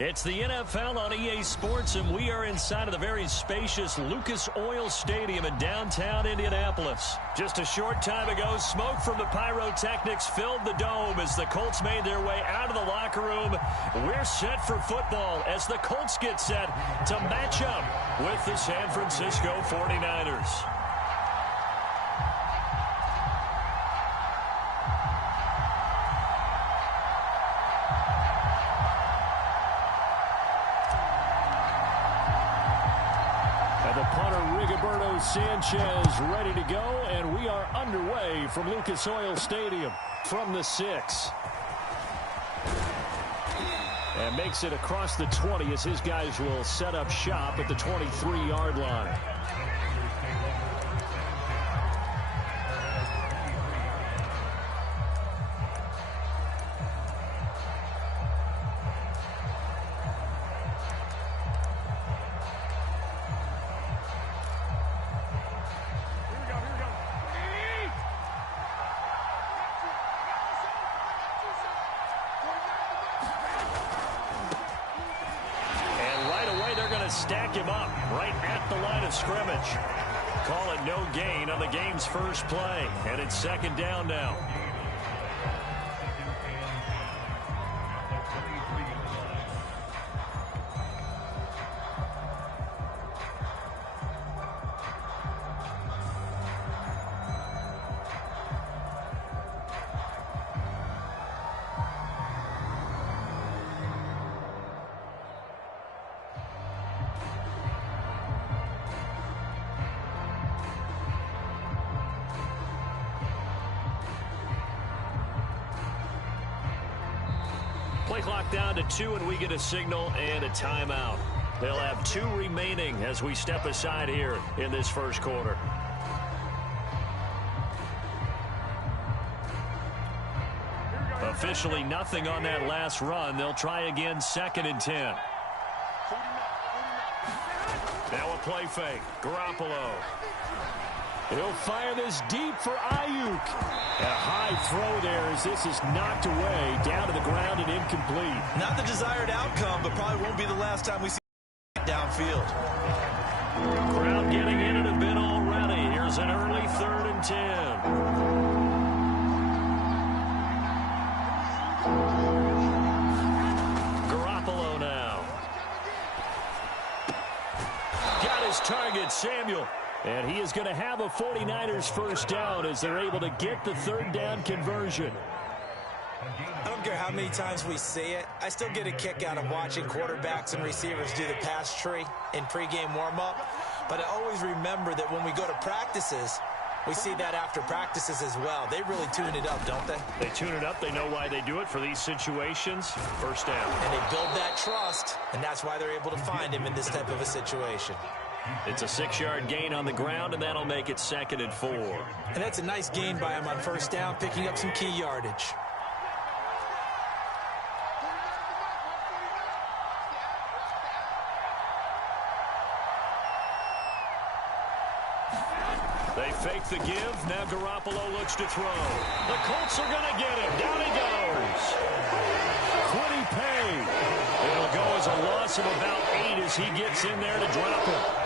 It's the NFL on EA Sports, and we are inside of the very spacious Lucas Oil Stadium in downtown Indianapolis. Just a short time ago, smoke from the pyrotechnics filled the dome as the Colts made their way out of the locker room. We're set for football as the Colts get set to match up with the San Francisco 49ers. Sanchez ready to go, and we are underway from Lucas Oil Stadium from the 6. And makes it across the 20 as his guys will set up shop at the 23-yard line. Stack him up right at the line of scrimmage. Call it no gain on the game's first play, and it's second down now. Play clock down to 2, and we get a signal and a timeout. They'll have 2 remaining as we step aside here in this first quarter. Officially nothing on that last run. They'll try again, 2nd and 10. Now a play fake. Garoppolo. He'll fire this deep for Ayuk. A high throw there as this is knocked away, down to the ground and incomplete. Not the desired outcome, but probably won't be the last time we see downfield. Crowd getting in it a bit already. Here's an early 3rd and 10. Garoppolo now. Got his target, Samuel. And he is going to have a 49ers first down as they're able to get the 3rd down conversion. I don't care how many times we see it. I still get a kick out of watching quarterbacks and receivers do the pass tree in pregame warm-up. But I always remember that when we go to practices, we see that after practices as well. They really tune it up, don't they? They tune it up. They know why they do it for these situations. First down. And they build that trust, and that's why they're able to find him in this type of a situation. It's a 6-yard gain on the ground, and that'll make it 2nd and 4. And that's a nice gain by him on first down, picking up some key yardage. They fake the give. Now Garoppolo looks to throw. The Colts are going to get him. Down he goes. Quiddy Pay. It'll go as a loss of about 8 as he gets in there to drop it.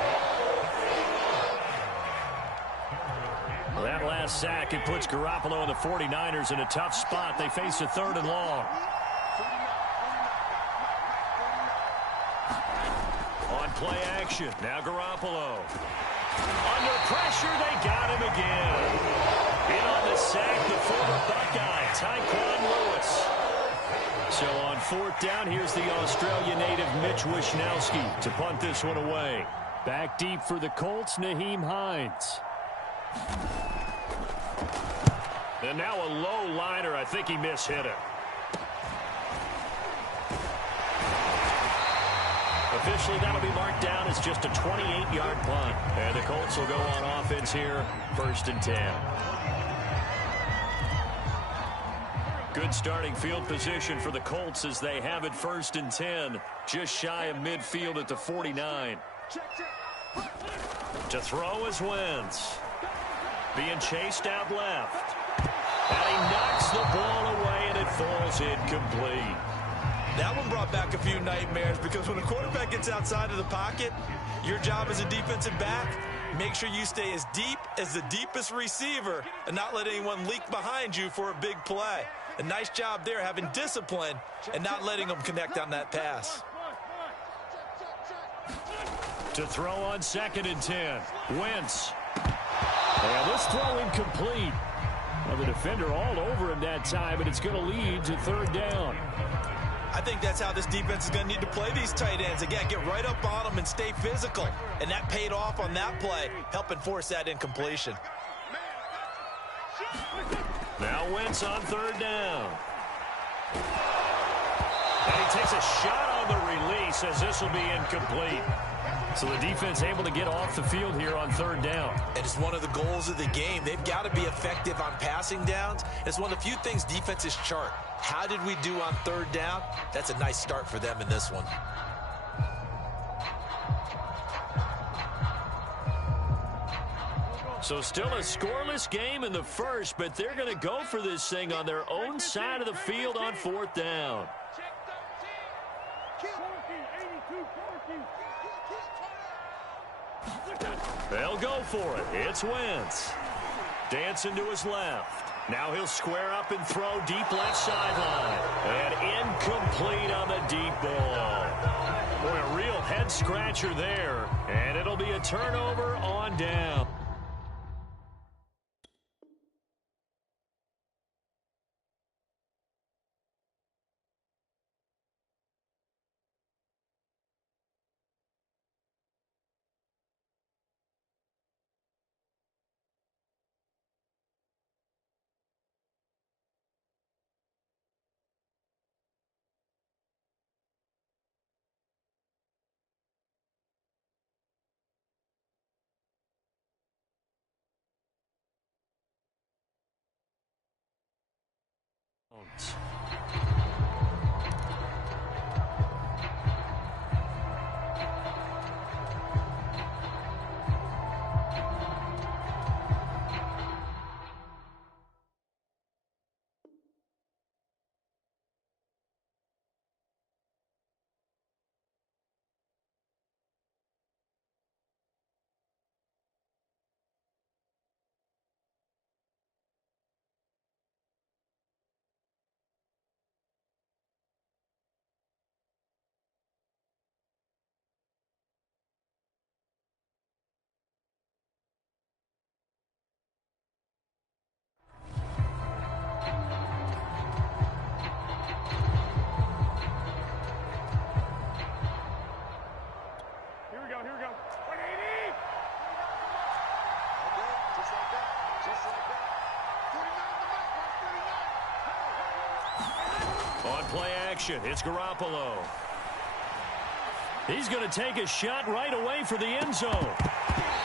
That last sack, it puts Garoppolo and the 49ers in a tough spot. They face a 3rd and long. On play action. Now Garoppolo. Under pressure, they got him again. In on the sack, the former Buckeye, Tyquan Lewis. So on 4th down, here's the Australia native Mitch Wishnowsky to punt this one away. Back deep for the Colts, Nyheim Hines. And now a low liner. I think he mishit it. Officially, that'll be marked down as just a 28-yard punt. And the Colts will go on offense here, 1st and 10. Good starting field position for the Colts as they have it 1st and 10, just shy of midfield at the 49. To throw is Wentz. Being chased out left. And he knocks the ball away, and it falls incomplete. That one brought back a few nightmares because when a quarterback gets outside of the pocket, your job as a defensive back, make sure you stay as deep as the deepest receiver and not let anyone leak behind you for a big play. A nice job there having discipline and not letting them connect on that pass. To throw on 2nd and 10. Wentz. And this throw incomplete. Well, the defender all over him that time, and it's going to lead to 3rd down. I think that's how this defense is going to need to play these tight ends. Again, get right up on them and stay physical. And that paid off on that play, helping force that incompletion. Now Wentz on 3rd down. And he takes a shot on the release as this will be incomplete. So the defense able to get off the field here on 3rd down. And it's one of the goals of the game. They've got to be effective on passing downs. It's one of the few things defenses chart. How did we do on 3rd down? That's a nice start for them in this one. So still a scoreless game in the first, but they're going to go for this thing on their own side of the field on 4th down. They'll go for it. It's Wentz. Dancing to his left. Now he'll square up and throw deep left sideline. And incomplete on the deep ball. Boy, a real head-scratcher there. And it'll be a turnover on down. On play action, it's Garoppolo. He's going to take a shot right away for the end zone.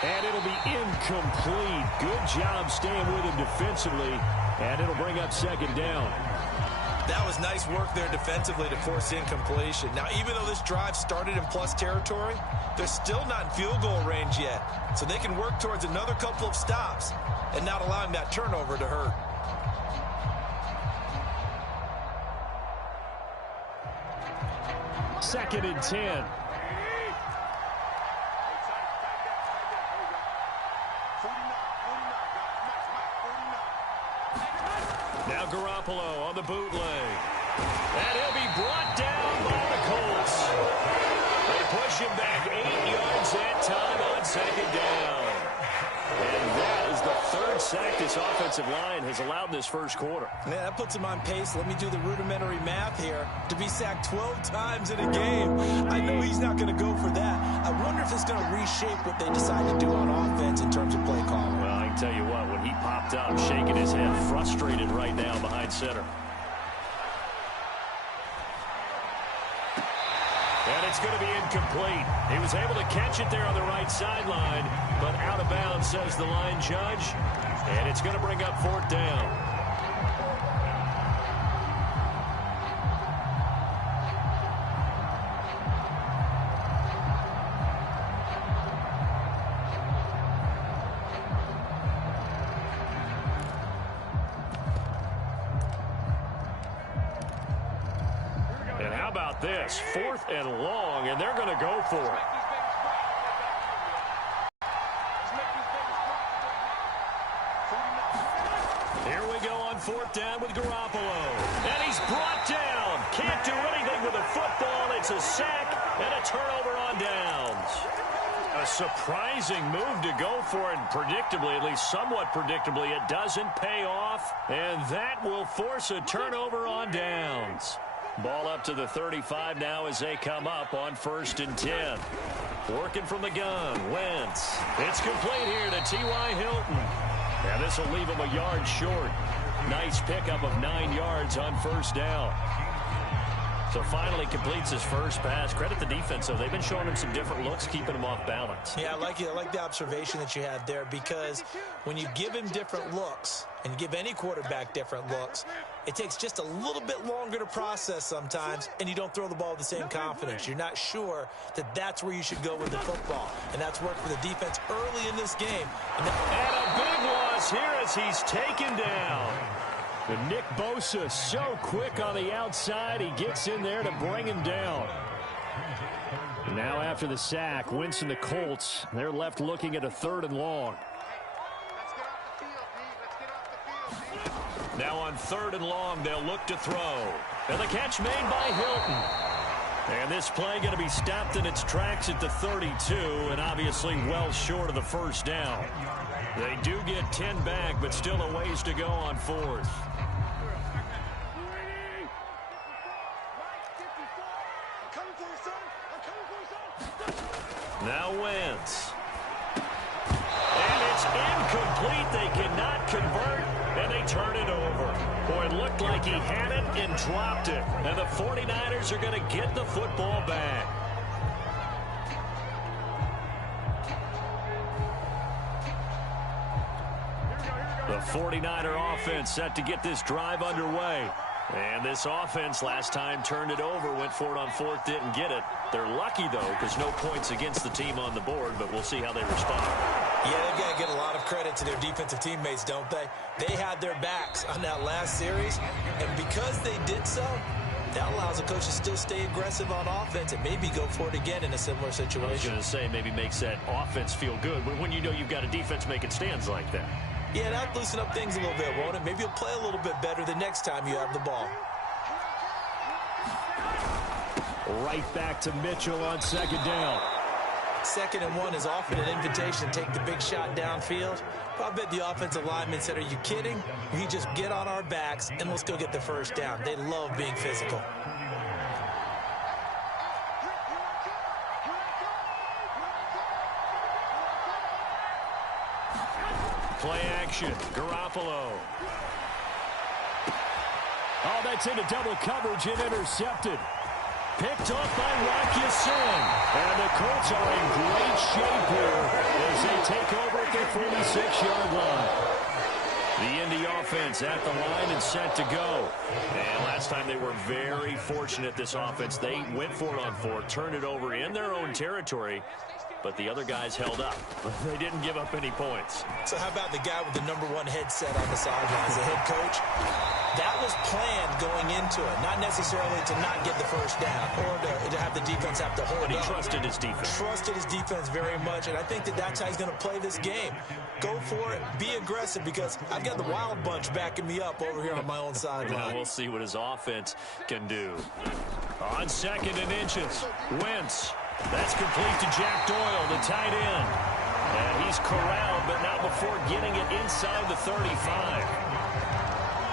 And it'll be incomplete. Good job staying with him defensively. And it'll bring up 2nd down. That was nice work there defensively to force incompletion. Now, even though this drive started in plus territory, they're still not in field goal range yet. So they can work towards another couple of stops and not allowing that turnover to hurt. Second and 10. Now Garoppolo on the bootleg. And he'll be brought down by the Colts. They push him back 8 yards that time on 2nd down. And that is the 3rd sack this offensive line has allowed in this first quarter. Yeah, that puts him on pace. Let me do the rudimentary math here. To be sacked 12 times in a game, I know he's not going to go for that. I wonder if it's going to reshape what they decide to do on offense in terms of play calling. Well, I can tell you what, when he popped up, shaking his head, frustrated right now behind center. And it's going to be incomplete. He was able to catch it there on the right sideline, but out of bounds, says the line judge. And it's going to bring up 4th down. this? 4th and long, and they're going to go for it. Here we go on 4th down with Garoppolo. And he's brought down. Can't do anything with the football. It's a sack and a turnover on downs. A surprising move to go for it, and predictably, at least somewhat predictably, it doesn't pay off, and that will force a turnover on downs. Ball up to the 35 now as they come up on 1st and 10. Working from the gun, Wentz. It's complete here to T.Y. Hilton. And this will leave him a yard short. Nice pickup of 9 yards on 1st down. So finally completes his first pass. Credit the defense, though. They've been showing him some different looks, keeping him off balance. Yeah, I like it. I like the observation that you had there, because when you give him different looks and give any quarterback different looks, it takes just a little bit longer to process sometimes, and you don't throw the ball with the same confidence. You're not sure that that's where you should go with the football, and that's worked for the defense early in this game. And a big loss here as he's taken down. And Nick Bosa so quick on the outside. He gets in there to bring him down. Now after the sack, Wentz and the Colts, they're left looking at a 3rd and long. Now on 3rd and long, they'll look to throw. And the catch made by Hilton. And this play going to be stopped in its tracks at the 32, and obviously well short of the 1st down. They do get 10 back, but still a ways to go on 4th. Now Wentz. And it's incomplete. They cannot convert, and they turn it over. Boy, it looked like he had it and dropped it. And the 49ers are going to get the football back. The 49er offense set to get this drive underway. And this offense last time turned it over, went for it on 4th, didn't get it. They're lucky, though, because no points against the team on the board, but we'll see how they respond. Yeah, they've got to get a lot of credit to their defensive teammates, don't they? They had their backs on that last series, and because they did so, that allows the coach to still stay aggressive on offense and maybe go for it again in a similar situation. I was going to say, maybe makes that offense feel good, but when you know you've got a defense making stands like that. Yeah, that'll loosen up things a little bit, won't it? Maybe you'll play a little bit better the next time you have the ball. Right back to Mitchell on 2nd down. 2nd and 1 is often an invitation to take the big shot downfield. But I bet the offensive lineman said, are you kidding? We just get on our backs and let's go get the 1st down. They love being physical. Play action. Garoppolo. Oh, that's into double coverage and intercepted. Picked off by Rocky Sin. And the Colts are in great shape here as they take over at their 46-yard line. The Indy offense at the line and set to go. And last time they were very fortunate, this offense. They went for it on 4th, turned it over in their own territory, but the other guys held up. They didn't give up any points. So how about the guy with the #1 headset on the sidelines, the head coach? That was planned going into it, not necessarily to not get the 1st down or to have the defense have to hold But he up. trusted his defense. Trusted his defense very much, and I think that that's how he's going to play this game. Go for it, be aggressive, because I've got the Wild Bunch backing me up over here on my own sideline. Well, we'll see what his offense can do. On 2nd and inches, Wentz. That's complete to Jack Doyle, the tight end. And he's corralled, but not before getting it inside the 35.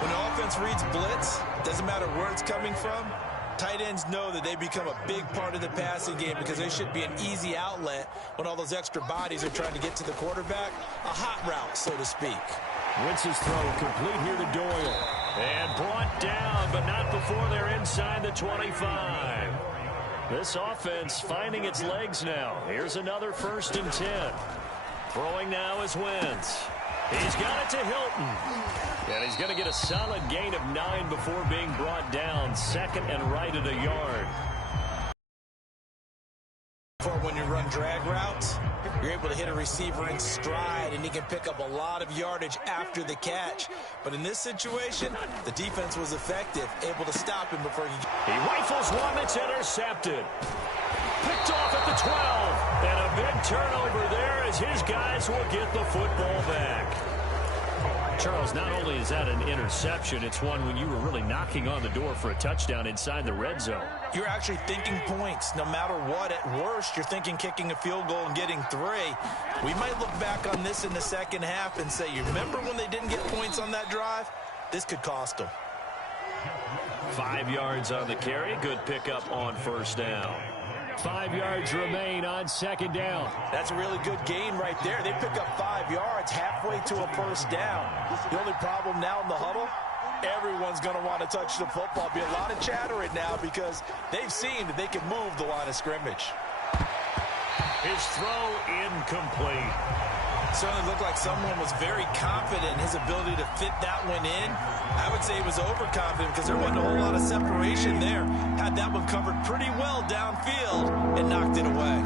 When the offense reads blitz, doesn't matter where it's coming from, tight ends know that they become a big part of the passing game because they should be an easy outlet when all those extra bodies are trying to get to the quarterback. A hot route, so to speak. Wentz's throw complete here to Doyle. And brought down, but not before they're inside the 25. This offense finding its legs now. Here's another 1st and 10. Throwing now is Wentz. He's got it to Hilton. And he's going to get a solid gain of 9 before being brought down. 2nd and right at a yard. For when you run drag routes, you're able to hit a receiver in stride, and he can pick up a lot of yardage after the catch. But in this situation, the defense was effective, able to stop him before he rifles one that's intercepted. Picked off at the 12. And a big turnover there as his guys will get the football back. Charles, not only is that an interception, it's one when you were really knocking on the door for a touchdown inside the red zone. You're actually thinking points. No matter what, at worst, you're thinking kicking a field goal and getting 3. We might look back on this in the second half and say, you remember when they didn't get points on that drive? This could cost them. 5 yards on the carry. Good pickup on first down. 5 yards remain on second down. That's a really good gain right there. They pick up 5 yards halfway to a first down. The only problem now in the huddle, everyone's going to want to touch the football. Be a lot of chattering now because they've seen that they can move the line of scrimmage. His throw incomplete. Certainly looked like someone was very confident in his ability to fit that one in. I would say he was overconfident because there wasn't a whole lot of separation there. Had that one covered pretty well downfield and knocked it away.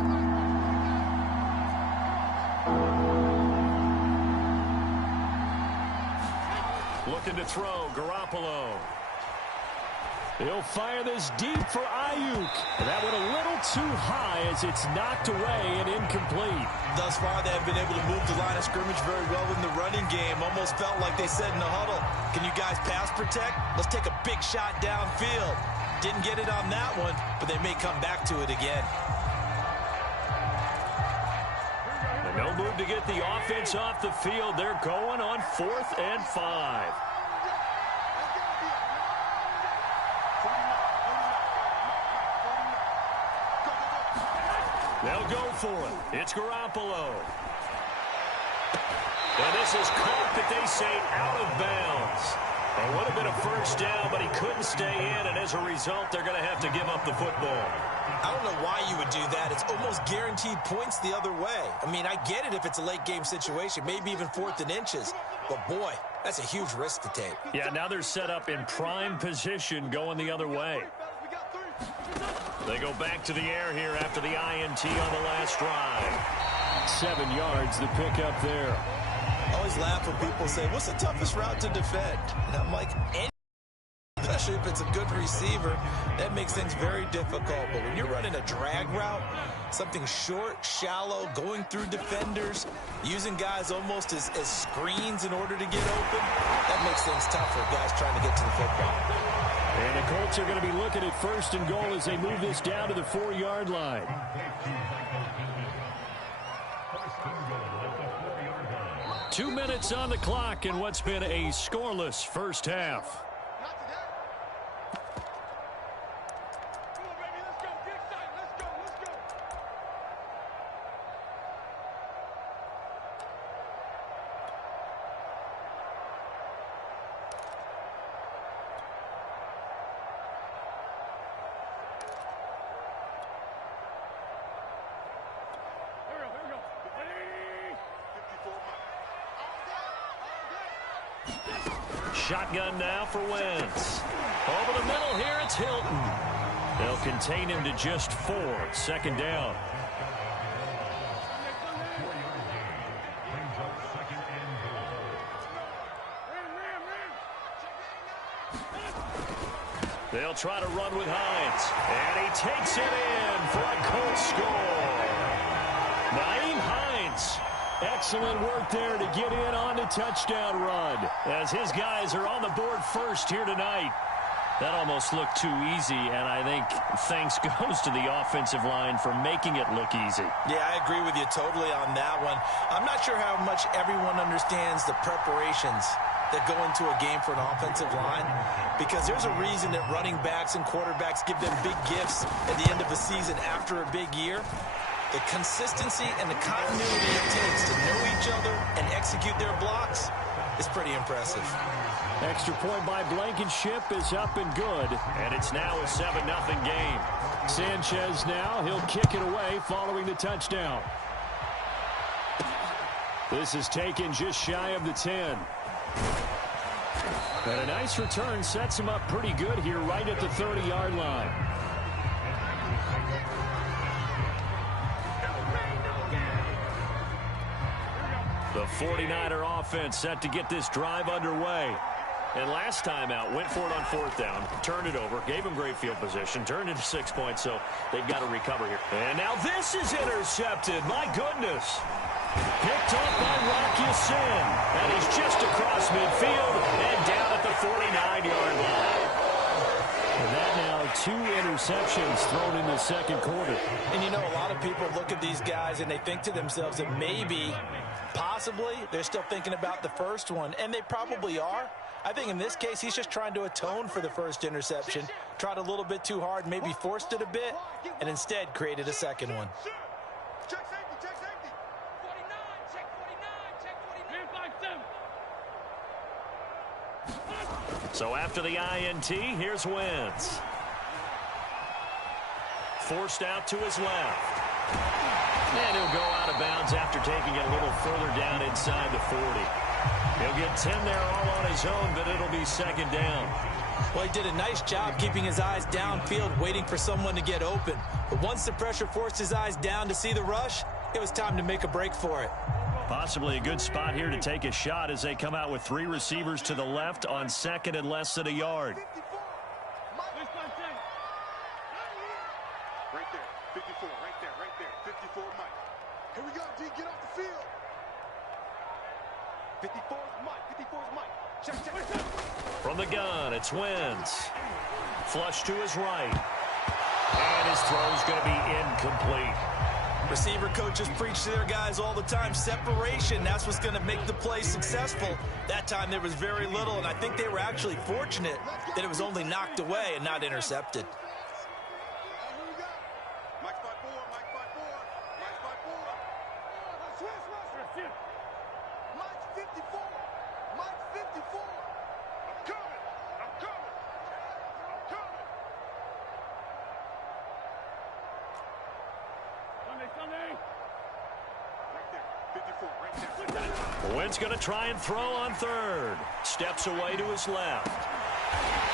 Looking to throw, Garoppolo. He'll fire this deep for Ayuk. And that went a little too high as it's knocked away and incomplete. Thus far, they have been able to move the line of scrimmage very well in the running game. Almost felt like they said in the huddle, can you guys pass protect? Let's take a big shot downfield. Didn't get it on that one, but they may come back to it again. And no move to get the offense off the field. They're going on 4th and 5. They'll go for it. It's Garoppolo. And this is caught that they say out of bounds. It would have been a first down, but he couldn't stay in, and as a result, they're going to have to give up the football. I don't know why you would do that. It's almost guaranteed points the other way. I mean, I get it if it's a late-game situation, maybe even 4th and inches. But, boy, that's a huge risk to take. Yeah, now they're set up in prime position going the other way. They go back to the air here after the INT on the last drive. 7 yards, the pickup there. I always laugh when people say, what's the toughest route to defend? And I'm like, especially if it's a good receiver, that makes things very difficult. But when you're running a drag route, something short, shallow, going through defenders, using guys almost as screens in order to get open, that makes things tough for guys trying to get to the football. And the Colts are going to be looking at 1st and goal as they move this down to the 4-yard line. Two minutes on the clock in what's been a scoreless first half. Shotgun now for Wentz. Over the middle here, it's Hilton. They'll contain him to just 4. 2nd down. They'll try to run with Hines. And he takes it in for a Colts score. Nyheim Hines. Excellent work there to get in on the touchdown run as his guys are on the board first here tonight. That almost looked too easy, and I think thanks goes to the offensive line for making it look easy. Yeah, I agree with you totally on that one. I'm not sure how much everyone understands the preparations that go into a game for an offensive line, because there's a reason that running backs and quarterbacks give them big gifts at the end of the season after a big year. The consistency and the continuity it takes to know each other and execute their blocks is pretty impressive. Extra point by Blankenship is up and good, and it's now a 7-0 game. Sanchez now, he'll kick it away following the touchdown. This is taken just shy of the 10. And a nice return sets him up pretty good here right at the 30-yard line. The 49er offense set to get this drive underway. And last time out, went for it on fourth down, turned it over, gave them great field position, turned into 6 points, so they've got to recover here. And now this is intercepted. My goodness. Picked up by Rocky Sin. And he's just across midfield and down at the 49-yard line. And that now 2 interceptions thrown in the second quarter. And you know, a lot of people look at these guys and they think to themselves that maybe, possibly, they're still thinking about the first one. And they probably are. I think in this case, he's just trying to atone for the first interception. Tried a little bit too hard, maybe forced it a bit, and instead created a second one. Check safety, check safety. 49, check 49, check 49. So after the INT, here's Wentz. Forced out to his left. And he'll go out of bounds after taking it a little further down inside the 40. He'll get 10 there all on his own, but it'll be second down. Well, he did a nice job keeping his eyes downfield, waiting for someone to get open. But once the pressure forced his eyes down to see the rush, it was time to make a break for it. Possibly a good spot here to take a shot as they come out with 3 receivers to the left on second and less than a yard. Right there, 54, right there, 54, Mike. Here we go, D, get off the field. 54 is Mike, 54 is Mike. Check. From the gun, it's Wentz. Flush to his right. And his throw's going to be incomplete. Receiver coaches preach to their guys all the time. Separation, that's what's going to make the play successful. That time there was very little, and I think they were actually fortunate that it was only knocked away and not intercepted. Mike 5-4, Mike 5-4, Mike 5-4. Swiss rusher. Mike 54, Mike 54. I'm coming. Sunday. Right there, 54, right there. Wentz going to try and throw on third. Steps away to his left.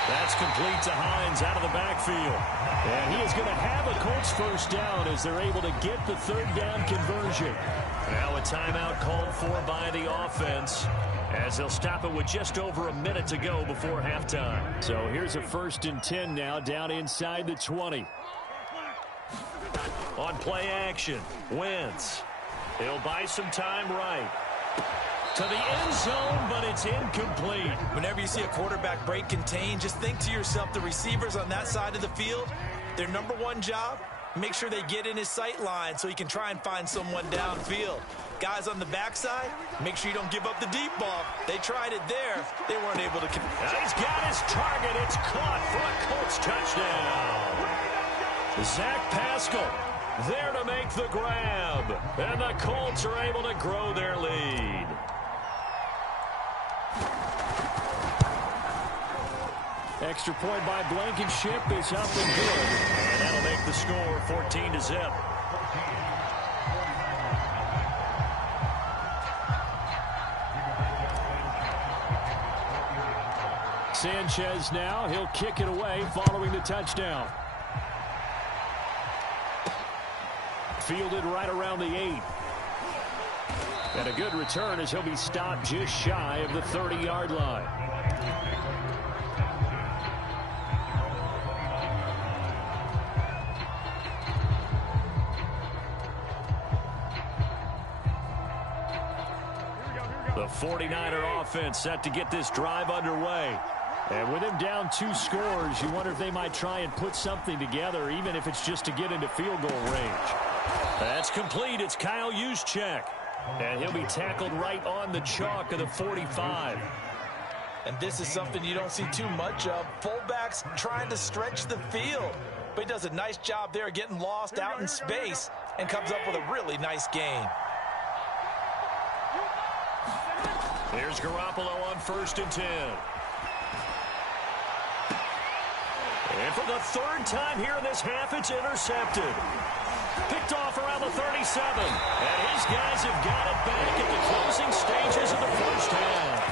That's complete to Hines out of the backfield. And he is going to have a Colts first down as they're able to get the third down conversion. Now a timeout called for by the offense as they'll stop it with just over a minute to go before halftime. So here's a 1st and 10 now down inside the 20. On play action, Wentz. He'll buy some time right. To the end zone, but it's incomplete. Whenever you see a quarterback break contain, just think to yourself, the receivers on that side of the field, their number one job, make sure they get in his sight line so he can try and find someone downfield. Guys on the backside, make sure you don't give up the deep ball. They tried it there. They weren't able to. He's got his target. It's caught for a Colts touchdown. Zach Pascal there to make the grab. And the Colts are able to grow their lead. Extra point by Blankenship is up and good. And that'll make the score 14-0. Sanchez now, he'll kick it away following the touchdown. Fielded right around the 8. And a good return as he'll be stopped just shy of the 30-yard line. The 49er offense set to get this drive underway. And with him down 2 scores, you wonder if they might try and put something together, even if it's just to get into field goal range. That's complete. It's Kyle Juszczyk. And he'll be tackled right on the chalk of the 45. And this is something you don't see too much of. Fullbacks trying to stretch the field. But he does a nice job there getting lost out in space and comes up with a really nice gain. Here's Garoppolo on 1st and 10. And for the 3rd time here in this half, it's intercepted. Picked off around the 37. And his guys have got it back at the closing stages of the first half.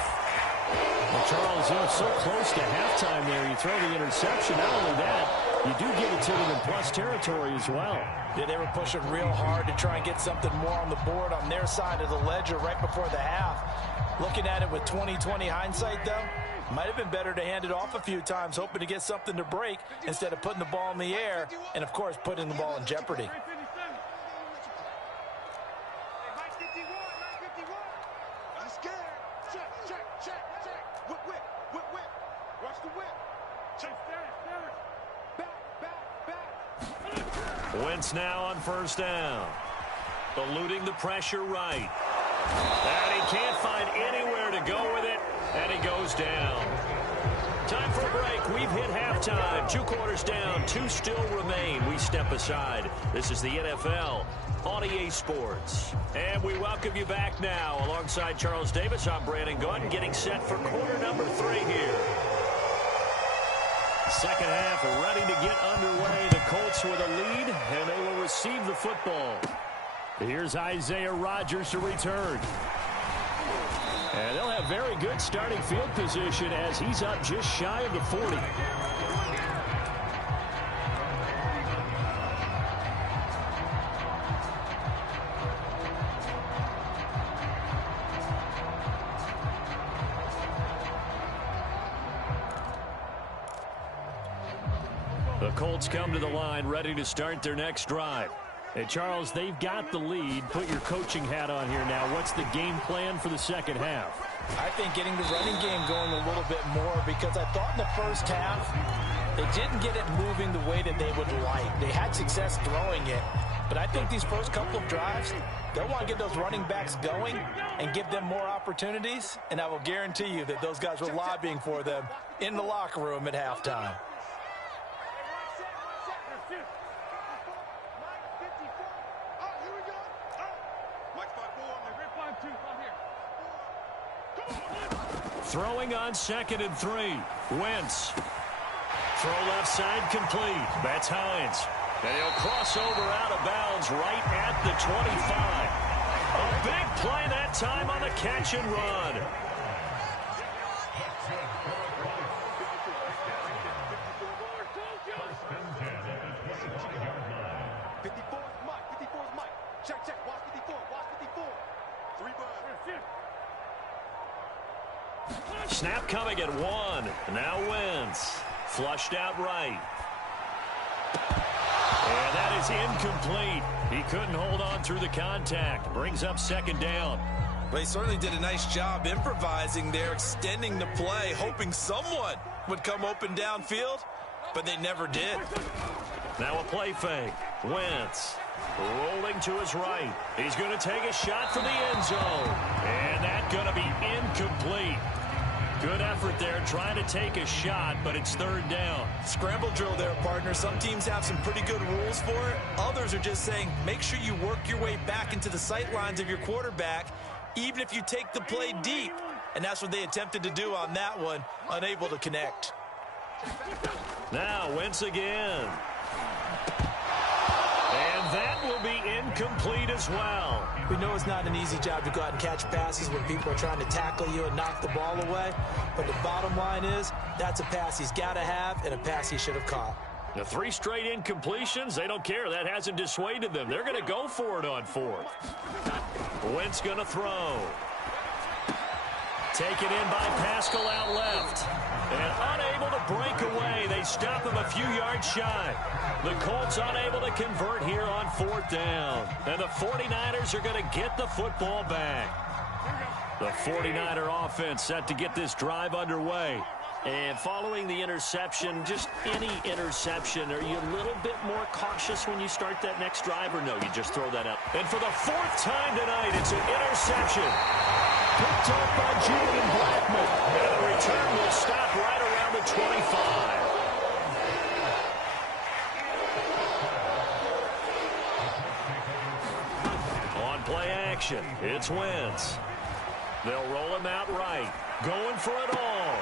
Well, Charles, you're so close to halftime there. You throw the interception. Not only that, you do give it to them in plus territory as well. Yeah, they were pushing real hard to try and get something more on the board on their side of the ledger right before the half. Looking at it with 20/20 hindsight, though, might have been better to hand it off a few times, hoping to get something to break instead of putting the ball in the air and, of course, putting the ball in jeopardy. Wentz now on first down. Eluding the pressure right. And he can't find anywhere to go with it, and he goes down. Time for a break. We've hit halftime. 2 quarters down. 2 still remain. We step aside. This is the NFL on EA Sports. And we welcome you back now. Alongside Charles Davis, I'm Brandon Gunn, getting set for quarter number 3 here. Second half ready to get underway. The Colts with a lead, and they will receive the football. Here's Isaiah Rodgers to return. And they'll have very good starting field position as he's up just shy of the 40. The Colts come to the line ready to start their next drive. Hey, Charles, they've got the lead. Put your coaching hat on here now. What's the game plan for the second half? I think getting the running game going a little bit more, because I thought in the first half they didn't get it moving the way that they would like. They had success throwing it, but I think these first couple of drives, they'll want to get those running backs going and give them more opportunities, and I will guarantee you that those guys were lobbying for them in the locker room at halftime. Throwing on 2nd and 3. Wentz. Throw left side complete. That's Hines. And he'll cross over out of bounds right at the 25. A big play that time on the catch and run. Snap coming at 1. Now Wentz. Flushed out right. And that is incomplete. He couldn't hold on through the contact. Brings up 2nd down. They certainly did a nice job improvising there, extending the play, hoping someone would come open downfield, but they never did. Now a play fake. Wentz rolling to his right. He's going to take a shot for the end zone. And that's going to be incomplete. Good effort there, trying to take a shot, but it's 3rd down. Scramble drill there, partner. Some teams have some pretty good rules for it. Others are just saying, make sure you work your way back into the sight lines of your quarterback, even if you take the play deep. And that's what they attempted to do on that one, unable to connect. Now, Wentz again. And that will be incomplete as well. We know it's not an easy job to go out and catch passes when people are trying to tackle you and knock the ball away. But the bottom line is, that's a pass he's got to have and a pass he should have caught. The 3 straight incompletions, they don't care. That hasn't dissuaded them. They're going to go for it on 4th. Wentz going to throw. Taken in by Pascal out left. And unable to break away. They stop him a few yards shy. The Colts unable to convert here on 4th down. And the 49ers are going to get the football back. The 49er offense set to get this drive underway. And following the interception, just any interception, are you a little bit more cautious when you start that next drive, or no, you just throw that up? And for the 4th time tonight, it's an interception. Picked up by Julian Blackmon. And the return will stop right around the 25. On play action, it's Wentz. They'll roll him out right. Going for it all.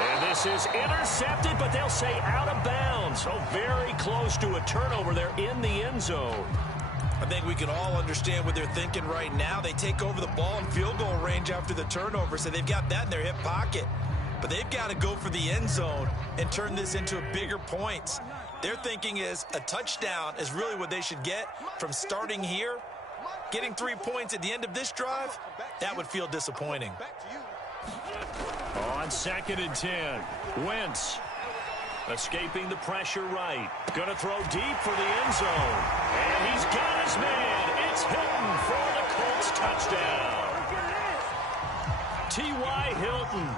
And this is intercepted, but they'll say out of bounds. So very close to a turnover there in the end zone. I think we can all understand what they're thinking right now. They take over the ball in field goal range after the turnover, so they've got that in their hip pocket. But they've got to go for the end zone and turn this into a bigger points. Their thinking is a touchdown is really what they should get from starting here. Getting 3 points at the end of this drive, that would feel disappointing. On 2nd and 10, Wentz escaping the pressure right. Going to throw deep for the end zone. And he's got his man. It's Hilton for the Colts touchdown. T.Y. Hilton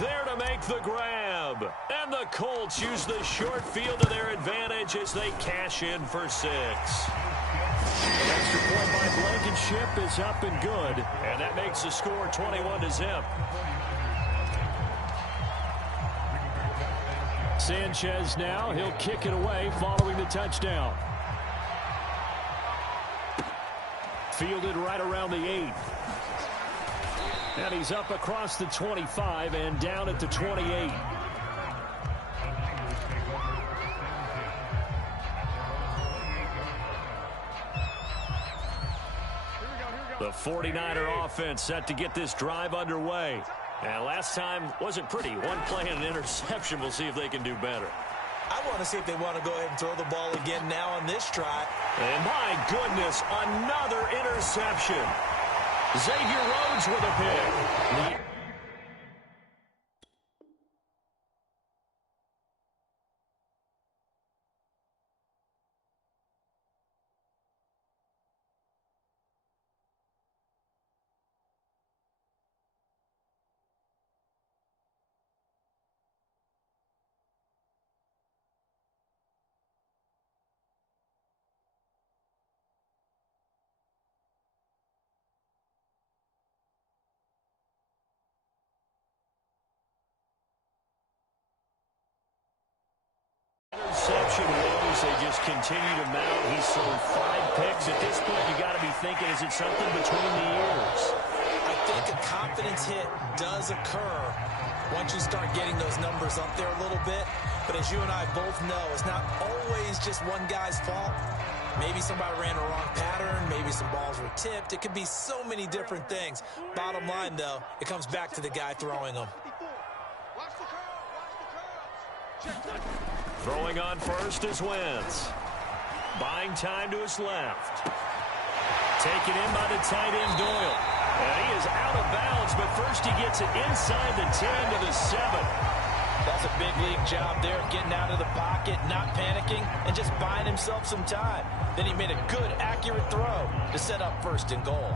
there to make the grab. And the Colts use the short field to their advantage as they cash in for 6. An extra point by Blankenship is up and good. And that makes the score 21-0. Sanchez now, he'll kick it away following the touchdown. Fielded right around the 8. And he's up across the 25 and down at the 28. The 49er offense set to get this drive underway. And last time wasn't pretty. One play and an interception. We'll see if they can do better. I want to see if they want to go ahead and throw the ball again now on this try. And my goodness, another interception. Xavier Rhodes with a pick. Interception woes, they just continue to mount. He's thrown 5 picks. At this point, you got to be thinking, is it something between the ears? I think a confidence hit does occur once you start getting those numbers up there a little bit. But as you and I both know, it's not always just one guy's fault. Maybe somebody ran a wrong pattern. Maybe some balls were tipped. It could be so many different things. Bottom line, though, it comes back to the guy throwing them. Throwing on first is Wentz. Buying time to his left. Taken in by the tight end Doyle. And he is out of bounds, but first he gets it inside the 10 to the 7. That's a big league job there, getting out of the pocket, not panicking, and just buying himself some time. Then he made a good, accurate throw to set up 1st and goal.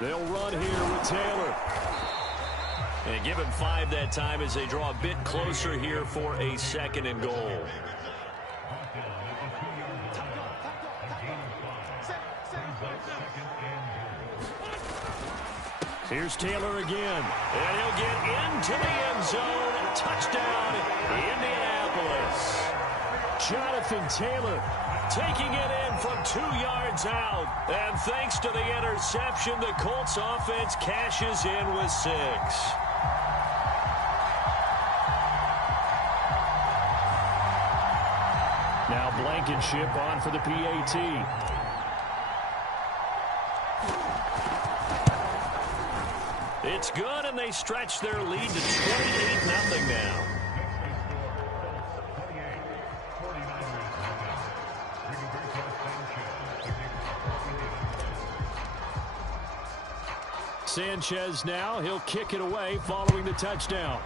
They'll run here with Taylor. And give him 5 that time as they draw a bit closer here for a 2nd and goal. Here's Taylor again. And he'll get into the end zone. Touchdown, Indianapolis. Jonathan Taylor taking it in from 2 yards out. And thanks to the interception, the Colts offense cashes in with 6. Now Blankenship on for the PAT. It's good, and they stretch their lead to 28-0 now. Sanchez now, he'll kick it away following the touchdown.